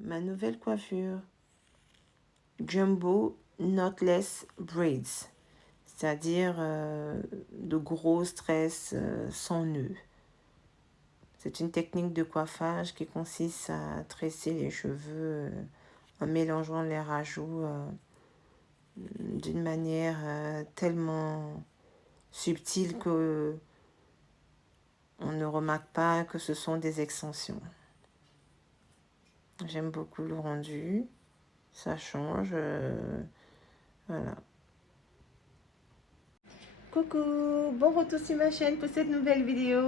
ma nouvelle coiffure Jumbo Knotless Braids, c'est-à-dire de grosses tresses sans nœuds. C'est une technique de coiffage qui consiste à tresser les cheveux en mélangeant les rajouts d'une manière tellement subtile que on ne remarque pas que ce sont des extensions. J'aime beaucoup le rendu, ça change, voilà. Coucou, bon retour sur ma chaîne pour cette nouvelle vidéo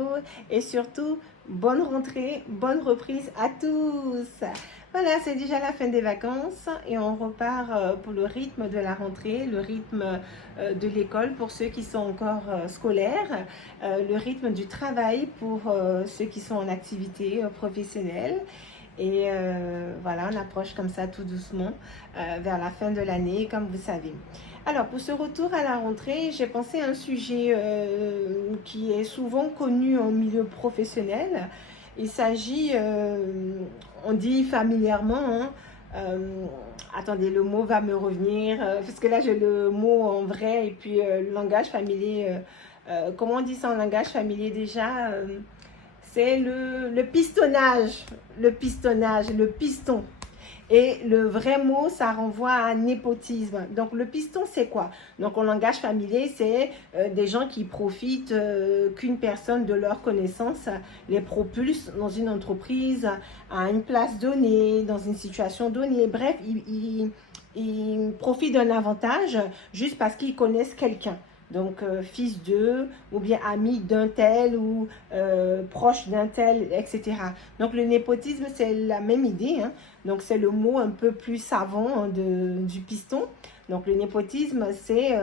et surtout bonne rentrée, bonne reprise à tous. Voilà, c'est déjà la fin des vacances et on repart pour le rythme de la rentrée, le rythme de l'école pour ceux qui sont encore scolaires, le rythme du travail pour ceux qui sont en activité professionnelle. Et voilà, on approche comme ça tout doucement vers la fin de l'année, comme vous savez. Alors, pour ce retour à la rentrée, j'ai pensé à un sujet qui est souvent connu en milieu professionnel. Il s'agit, on dit familièrement, hein, attendez, le mot va me revenir, parce que là j'ai le mot en vrai et puis le langage familier. Comment on dit ça en langage familier déjà c'est le pistonnage, le piston. Et le vrai mot, ça renvoie à népotisme. Donc, le piston, c'est quoi? Donc, en langage familier, c'est des gens qui profitent qu'une personne de leur connaissance les propulse dans une entreprise, à une place donnée, dans une situation donnée. Bref, ils profitent d'un avantage juste parce qu'ils connaissent quelqu'un. Donc, fils d'eux, ou bien ami d'un tel, ou proche d'un tel, etc. Donc, le népotisme, c'est la même idée. Hein. Donc, c'est le mot un peu plus savant hein, du piston. Donc, le népotisme, c'est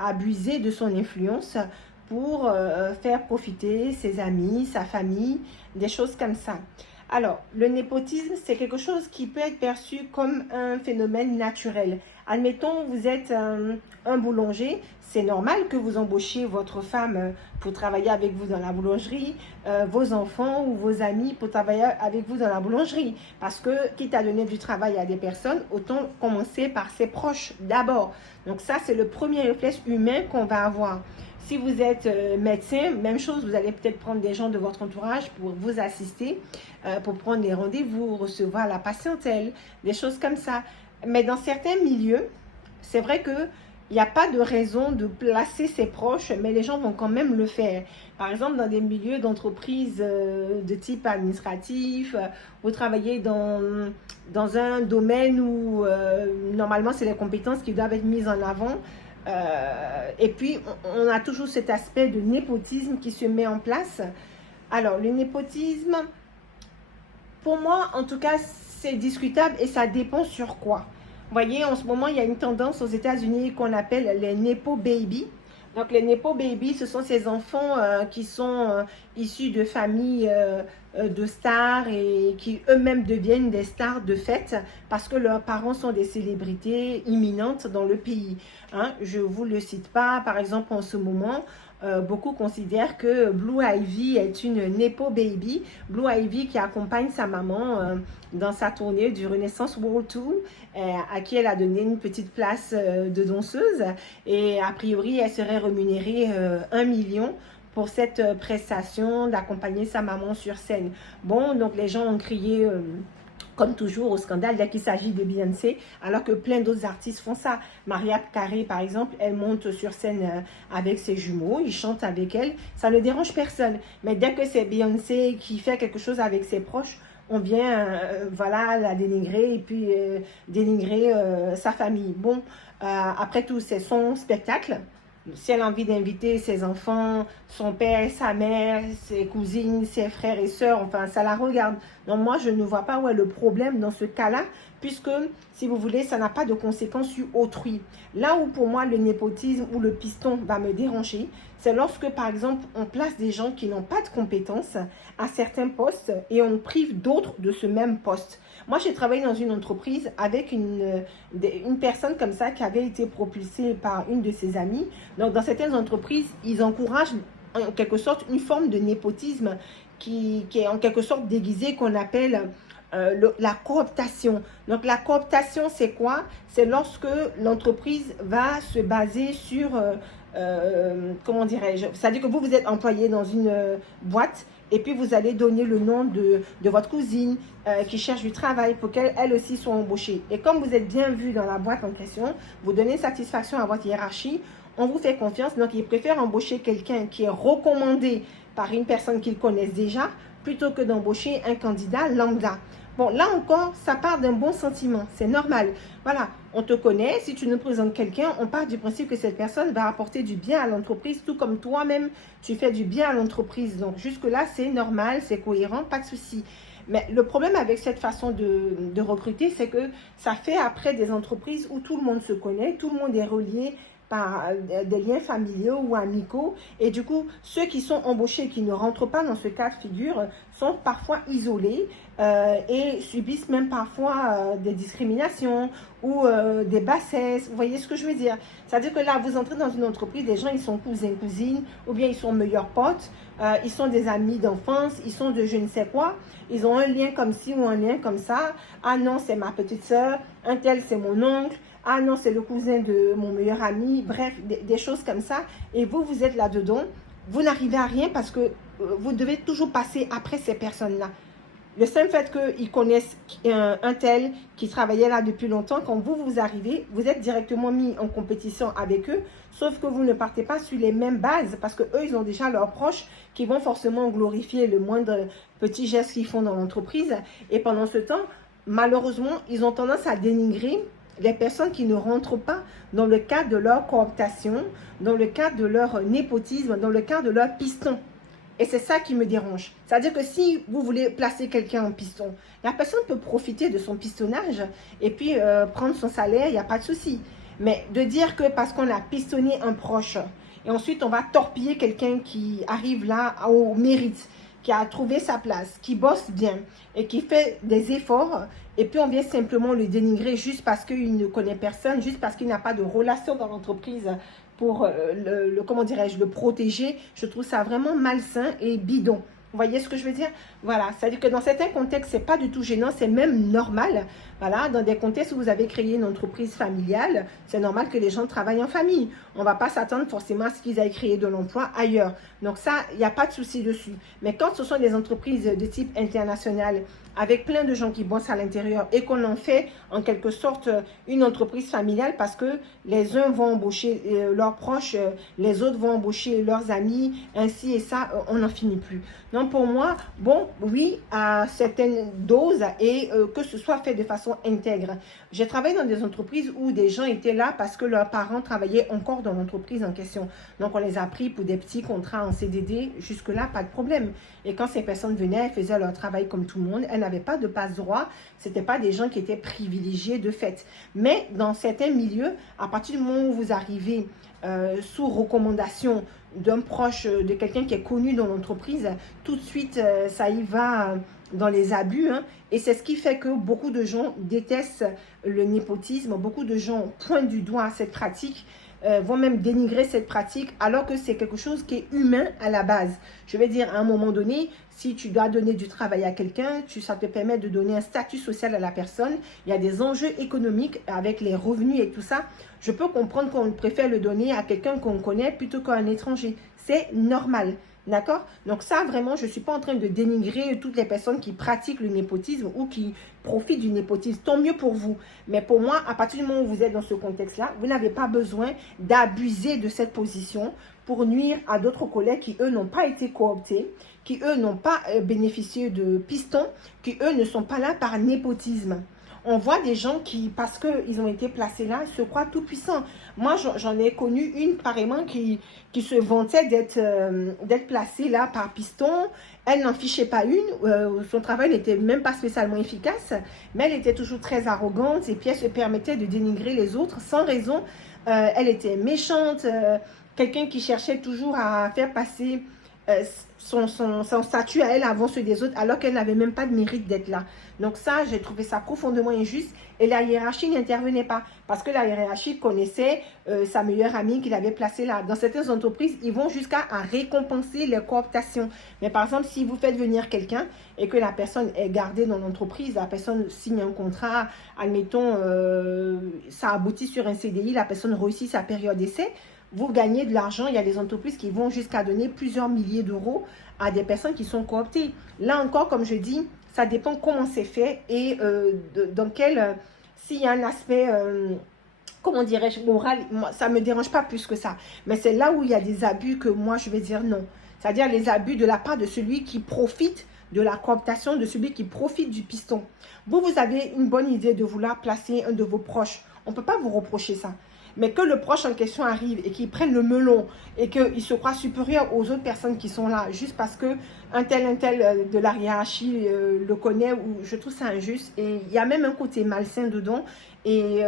abuser de son influence pour faire profiter ses amis, sa famille, des choses comme ça. Alors, le népotisme, c'est quelque chose qui peut être perçu comme un phénomène naturel. Admettons, vous êtes un boulanger, c'est normal que vous embauchiez votre femme pour travailler avec vous dans la boulangerie, vos enfants ou vos amis pour travailler avec vous dans la boulangerie. Parce que, quitte à donner du travail à des personnes, autant commencer par ses proches d'abord. Donc ça, c'est le premier réflexe humain qu'on va avoir. Si vous êtes médecin, même chose, vous allez peut-être prendre des gens de votre entourage pour vous assister, pour prendre les rendez-vous, recevoir la patientèle, des choses comme ça. Mais dans certains milieux, c'est vrai que il n'y a pas de raison de placer ses proches, mais les gens vont quand même le faire. Par exemple, dans des milieux d'entreprise de type administratif, vous travaillez dans un domaine où normalement c'est les compétences qui doivent être mises en avant. Et puis, on a toujours cet aspect de népotisme qui se met en place. Alors, le népotisme, pour moi, en tout cas, c'est discutable et ça dépend sur quoi. Vous voyez, en ce moment, il y a une tendance aux États-Unis qu'on appelle les Nepo Baby. Donc, les Nepo Baby, ce sont ces enfants qui sont issus de familles de stars et qui eux-mêmes deviennent des stars de fête parce que leurs parents sont des célébrités imminentes dans le pays. Hein, je ne vous le cite pas, par exemple, en ce moment, beaucoup considèrent que Blue Ivy est une Nepo Baby. Blue Ivy qui accompagne sa maman dans sa tournée du Renaissance World Tour, à qui elle a donné une petite place de danseuse. Et a priori, elle serait rémunérée 1 million pour cette prestation d'accompagner sa maman sur scène. Bon, donc les gens ont crié... comme toujours au scandale dès qu'il s'agit de Beyoncé, alors que plein d'autres artistes font ça. Mariah Carey, par exemple, elle monte sur scène avec ses jumeaux, ils chantent avec elle, ça ne dérange personne. Mais dès que c'est Beyoncé qui fait quelque chose avec ses proches, on vient voilà, la dénigrer et puis dénigrer sa famille. Bon, après tout, c'est son spectacle. Si elle a envie d'inviter ses enfants, son père, sa mère, ses cousines, ses frères et sœurs, enfin, ça la regarde. Donc, moi, je ne vois pas où est le problème dans ce cas-là, puisque, si vous voulez, ça n'a pas de conséquences sur autrui. Là où, pour moi, le népotisme ou le piston va me déranger, c'est lorsque, par exemple, on place des gens qui n'ont pas de compétences à certains postes et on prive d'autres de ce même poste. Moi, j'ai travaillé dans une entreprise avec une personne comme ça qui avait été propulsée par une de ses amies. Donc, dans certaines entreprises, ils encouragent en quelque sorte une forme de népotisme qui est en quelque sorte déguisée, qu'on appelle la cooptation. Donc, la cooptation, c'est quoi? C'est lorsque l'entreprise va se baser sur, comment dirais-je? C'est-à-dire que vous êtes employé dans une boîte et puis vous allez donner le nom de votre cousine qui cherche du travail pour qu'elle aussi soit embauchée. Et comme vous êtes bien vu dans la boîte en question, vous donnez satisfaction à votre hiérarchie, on vous fait confiance, donc ils préfèrent embaucher quelqu'un qui est recommandé par une personne qu'ils connaissent déjà, plutôt que d'embaucher un candidat lambda. Bon, là encore, ça part d'un bon sentiment, c'est normal. Voilà, on te connaît, si tu nous présentes quelqu'un, on part du principe que cette personne va apporter du bien à l'entreprise, tout comme toi-même, tu fais du bien à l'entreprise. Donc jusque-là, c'est normal, c'est cohérent, pas de souci. Mais le problème avec cette façon de recruter, c'est que ça fait après des entreprises où tout le monde se connaît, tout le monde est relié par des liens familiaux ou amicaux. Et du coup, ceux qui sont embauchés, qui ne rentrent pas dans ce cas de figure, sont parfois isolés et subissent même parfois des discriminations ou des bassesses. Vous voyez ce que je veux dire? C'est-à-dire que là, vous entrez dans une entreprise, des gens, ils sont cousins, cousines, ou bien ils sont meilleurs potes, ils sont des amis d'enfance, ils sont de je ne sais quoi. Ils ont un lien comme ci ou un lien comme ça. Ah non, c'est ma petite sœur. Un tel, c'est mon oncle. Ah non, c'est le cousin de mon meilleur ami. Bref, des choses comme ça. Et vous, vous êtes là-dedans. Vous n'arrivez à rien parce que vous devez toujours passer après ces personnes-là. Le simple fait qu'ils connaissent un tel qui travaillait là depuis longtemps, quand vous arrivez, vous êtes directement mis en compétition avec eux, sauf que vous ne partez pas sur les mêmes bases parce que eux, ils ont déjà leurs proches qui vont forcément glorifier le moindre petit geste qu'ils font dans l'entreprise. Et pendant ce temps, malheureusement, ils ont tendance à dénigrer les personnes qui ne rentrent pas dans le cadre de leur cooptation, dans le cadre de leur népotisme, dans le cadre de leur piston. Et c'est ça qui me dérange. C'est-à-dire que si vous voulez placer quelqu'un en piston, la personne peut profiter de son pistonnage et puis prendre son salaire, il n'y a pas de souci. Mais de dire que parce qu'on a pistonné un proche et ensuite on va torpiller quelqu'un qui arrive là au mérite, qui a trouvé sa place, qui bosse bien et qui fait des efforts, et puis on vient simplement le dénigrer juste parce qu'il ne connaît personne, juste parce qu'il n'a pas de relation dans l'entreprise pour comment dirais-je, le protéger. Je trouve ça vraiment malsain et bidon. Vous voyez ce que je veux dire? Voilà, c'est-à-dire que dans certains contextes, ce n'est pas du tout gênant, c'est même normal. Voilà, dans des contextes où vous avez créé une entreprise familiale, c'est normal que les gens travaillent en famille. On ne va pas s'attendre forcément à ce qu'ils aient créé de l'emploi ailleurs. Donc ça, il n'y a pas de souci dessus. Mais quand ce sont des entreprises de type international, avec plein de gens qui bossent à l'intérieur et qu'on en fait en quelque sorte une entreprise familiale parce que les uns vont embaucher leurs proches, les autres vont embaucher leurs amis, ainsi et ça, on n'en finit plus. Donc pour moi, bon, oui, à certaines doses et que ce soit fait de façon intègre. J'ai travaillé dans des entreprises où des gens étaient là parce que leurs parents travaillaient encore dans l'entreprise en question. Donc on les a pris pour des petits contrats en CDD, jusque-là, pas de problème. Et quand ces personnes venaient, elles faisaient leur travail comme tout le monde, elles n'avaient pas de passe-droit, ce n'étaient pas des gens qui étaient privilégiés de fait. Mais dans certains milieux, à partir du moment où vous arrivez sous recommandation d'un proche, de quelqu'un qui est connu dans l'entreprise, tout de suite, ça y va dans les abus. Hein, et c'est ce qui fait que beaucoup de gens détestent le népotisme, beaucoup de gens pointent du doigt cette pratique, vont même dénigrer cette pratique alors que c'est quelque chose qui est humain à la base. Je vais dire, à un moment donné, si tu dois donner du travail à quelqu'un, ça te permet de donner un statut social à la personne. Il y a des enjeux économiques avec les revenus et tout ça. Je peux comprendre qu'on préfère le donner à quelqu'un qu'on connaît plutôt qu'à un étranger. C'est normal. D'accord? Donc ça, vraiment, je ne suis pas en train de dénigrer toutes les personnes qui pratiquent le népotisme ou qui profitent du népotisme. Tant mieux pour vous. Mais pour moi, à partir du moment où vous êtes dans ce contexte-là, vous n'avez pas besoin d'abuser de cette position pour nuire à d'autres collègues qui, eux, n'ont pas été cooptés, qui, eux, n'ont pas bénéficié de pistons, qui, eux, ne sont pas là par népotisme. On voit des gens qui, parce qu'ils ont été placés là, se croient tout puissants. Moi, j'en ai connu une, carrément, qui se vantait d'être placée là par piston. Elle n'en fichait pas une. Son travail n'était même pas spécialement efficace, mais elle était toujours très arrogante et puis elle se permettait de dénigrer les autres sans raison. Elle était méchante, quelqu'un qui cherchait toujours à faire passer son statut à elle avant ceux des autres, alors qu'elle n'avait même pas de mérite d'être là. Donc ça, j'ai trouvé ça profondément injuste. Et la hiérarchie n'intervenait pas, parce que la hiérarchie connaissait sa meilleure amie qu'il avait placée là. Dans certaines entreprises, ils vont jusqu'à récompenser les cooptations. Mais par exemple, si vous faites venir quelqu'un et que la personne est gardée dans l'entreprise, la personne signe un contrat, admettons, ça aboutit sur un CDI, la personne réussit sa période d'essai, vous gagnez de l'argent. Il y a des entreprises qui vont jusqu'à donner plusieurs milliers d'euros à des personnes qui sont cooptées. Là encore, comme je dis, ça dépend comment c'est fait et dans quel... s'il y a un aspect... comment dirais-je, moral, ça ne me dérange pas plus que ça. Mais c'est là où il y a des abus que moi, je vais dire non. C'est-à-dire les abus de la part de celui qui profite de la cooptation, de celui qui profite du piston. Vous avez une bonne idée de vouloir placer un de vos proches. On ne peut pas vous reprocher ça. Mais que le proche en question arrive et qu'il prenne le melon et qu'il se croit supérieur aux autres personnes qui sont là, juste parce que un tel de la hiérarchie le connaît, ou je trouve ça injuste. Et il y a même un côté malsain dedans. Et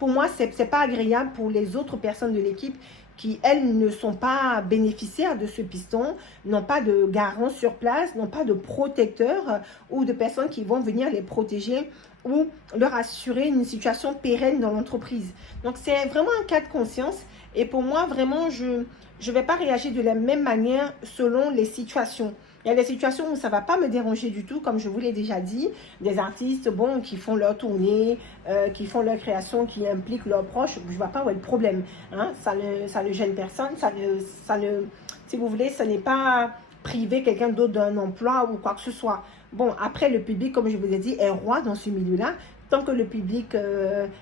pour moi, ce n'est pas agréable pour les autres personnes de l'équipe qui, elles, ne sont pas bénéficiaires de ce piston, n'ont pas de garant sur place, n'ont pas de protecteurs ou de personnes qui vont venir les protéger ou leur assurer une situation pérenne dans l'entreprise. Donc, c'est vraiment un cas de conscience. Et pour moi, vraiment, je ne vais pas réagir de la même manière selon les situations. Il y a des situations où ça ne va pas me déranger du tout, comme je vous l'ai déjà dit. Des artistes, bon, qui font leur tournée, qui font leur création, qui impliquent leurs proches. Je ne vois pas où est le problème. Hein? Ça ne gêne personne. Si vous voulez, ça n'est pas priver quelqu'un d'autre d'un emploi ou quoi que ce soit. Bon, après, le public, comme je vous ai dit, est roi dans ce milieu-là. Tant que le public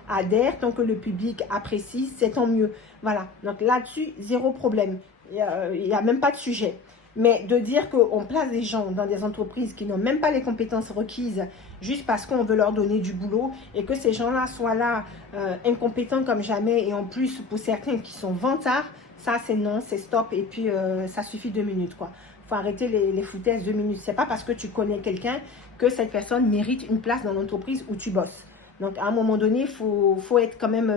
adhère, tant que le public apprécie, c'est tant mieux. Voilà. Donc là-dessus, zéro problème. Il n'y a même pas de sujet. Mais de dire qu'on place des gens dans des entreprises qui n'ont même pas les compétences requises juste parce qu'on veut leur donner du boulot et que ces gens-là soient là incompétents comme jamais et en plus pour certains qui sont vantards, ça c'est non, c'est stop et puis ça suffit 2 minutes quoi. Il faut arrêter les foutaises 2 minutes. C'est pas parce que tu connais quelqu'un que cette personne mérite une place dans l'entreprise où tu bosses. Donc, à un moment donné, il faut être quand même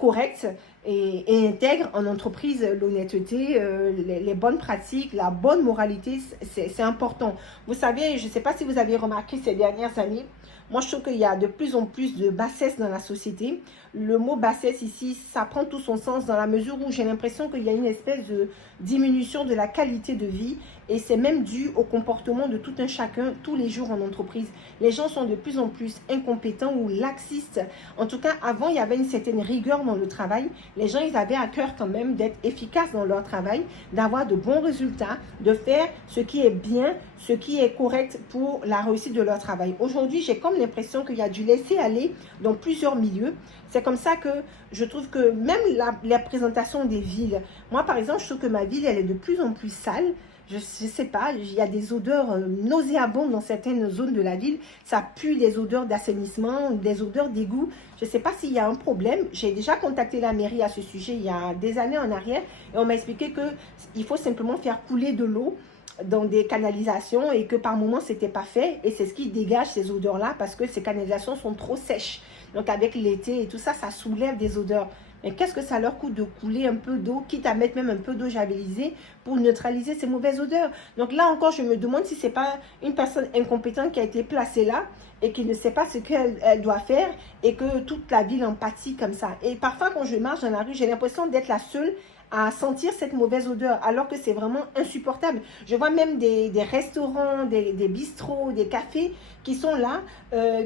correct et intègre en entreprise. L'honnêteté, les bonnes pratiques, la bonne moralité, c'est important. Vous savez, je ne sais pas si vous avez remarqué ces dernières années, moi, je trouve qu'il y a de plus en plus de bassesse dans la société. Le mot bassesse ici, ça prend tout son sens dans la mesure où j'ai l'impression qu'il y a une espèce de diminution de la qualité de vie et c'est même dû au comportement de tout un chacun tous les jours en entreprise. Les gens sont de plus en plus incompétents ou laxistes. En tout cas, avant, il y avait une certaine rigueur dans le travail. Les gens, ils avaient à cœur quand même d'être efficaces dans leur travail, d'avoir de bons résultats, de faire ce qui est bien, ce qui est correct pour la réussite de leur travail. Aujourd'hui, j'ai comme l'impression qu'il y a du laisser-aller dans plusieurs milieux. C'est comme ça que je trouve que même la présentation des villes, moi par exemple, je trouve que ma ville, elle est de plus en plus sale. Je ne sais pas, il y a des odeurs nauséabondes dans certaines zones de la ville. Ça pue des odeurs d'assainissement, des odeurs d'égout. Je ne sais pas s'il y a un problème. J'ai déjà contacté la mairie à ce sujet il y a des années en arrière. Et on m'a expliqué qu'il faut simplement faire couler de l'eau dans des canalisations et que par moment, ce n'était pas fait. Et c'est ce qui dégage ces odeurs-là parce que ces canalisations sont trop sèches. Donc avec l'été et tout ça, ça soulève des odeurs. Mais qu'est-ce que ça leur coûte de couler un peu d'eau, quitte à mettre même un peu d'eau javelisée pour neutraliser ces mauvaises odeurs. Donc là encore, je me demande si ce n'est pas une personne incompétente qui a été placée là et qui ne sait pas ce qu'elle doit faire et que toute la ville en pâtit comme ça. Et parfois, quand je marche dans la rue, j'ai l'impression d'être la seule à sentir cette mauvaise odeur, alors que c'est vraiment insupportable. Je vois même des restaurants, des bistrots, des cafés qui sont là,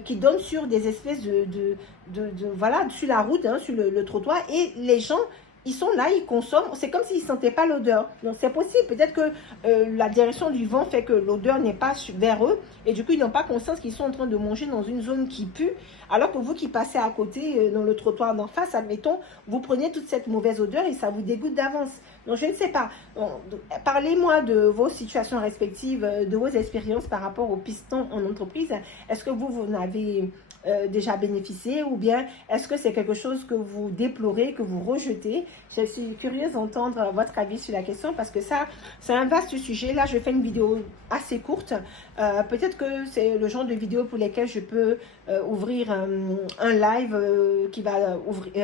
qui donnent sur des espèces voilà, sur la route, hein, sur le trottoir, et les gens, ils sont là, ils consomment, c'est comme s'ils ne sentaient pas l'odeur. Donc c'est possible, peut-être que la direction du vent fait que l'odeur n'est pas vers eux, et du coup ils n'ont pas conscience qu'ils sont en train de manger dans une zone qui pue, alors que vous qui passez à côté, dans le trottoir d'en face, admettons, vous prenez toute cette mauvaise odeur et ça vous dégoûte d'avance. Donc je ne sais pas, parlez-moi de vos situations respectives, de vos expériences par rapport aux pistons en entreprise. Est-ce que vous n'avez déjà bénéficié ou bien est-ce que c'est quelque chose que vous déplorez, que vous rejetez? Je suis curieuse d'entendre votre avis sur la question parce que ça, c'est un vaste sujet. Là, je fais une vidéo assez courte. Peut-être que c'est le genre de vidéo pour lesquelles je peux ouvrir un live qui va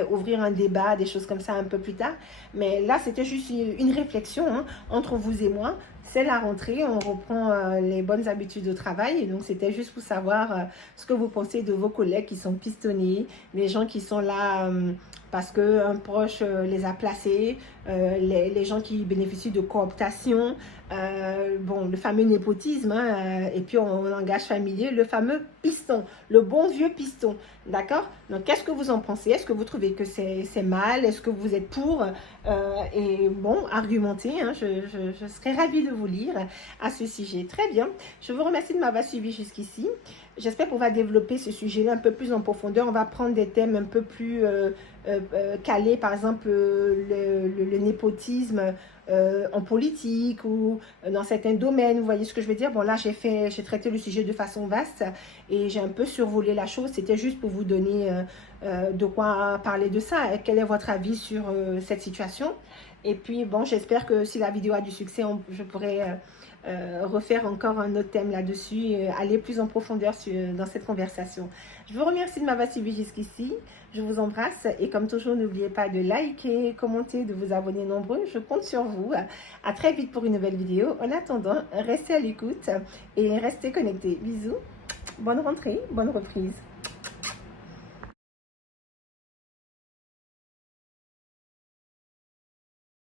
ouvrir un débat, des choses comme ça un peu plus tard. Mais là, c'était juste une réflexion hein, entre vous et moi. c'est la rentrée, on reprend les bonnes habitudes au travail. Et donc, c'était juste pour savoir ce que vous pensez de vos collègues qui sont pistonniers, des gens qui sont là parce qu'un proche les a placés, les gens qui bénéficient de cooptation, bon, le fameux népotisme, hein, et puis en langage familier, le fameux piston, le bon vieux piston, d'accord? Donc, qu'est-ce que vous en pensez? Est-ce que vous trouvez que c'est mal? Est-ce que vous êtes pour? Et bon, argumentez, hein, je serais ravie de vous lire à ce sujet. Très bien, je vous remercie de m'avoir suivi jusqu'ici. J'espère qu'on va développer ce sujet-là un peu plus en profondeur. On va prendre des thèmes un peu plus calés, par exemple le népotisme en politique ou dans certains domaines. Vous voyez ce que je veux dire? Bon, là, j'ai traité le sujet de façon vaste et j'ai un peu survolé la chose. C'était juste pour vous donner de quoi parler de ça. Quel est votre avis sur cette situation? Et puis, bon, j'espère que si la vidéo a du succès, je pourrai refaire encore un autre thème là-dessus, aller plus en profondeur dans cette conversation. Je vous remercie de m'avoir suivi jusqu'ici. Je vous embrasse et comme toujours, n'oubliez pas de liker, commenter, de vous abonner nombreux. Je compte sur vous. À très vite pour une nouvelle vidéo. En attendant, restez à l'écoute et restez connectés. Bisous, bonne rentrée, bonne reprise.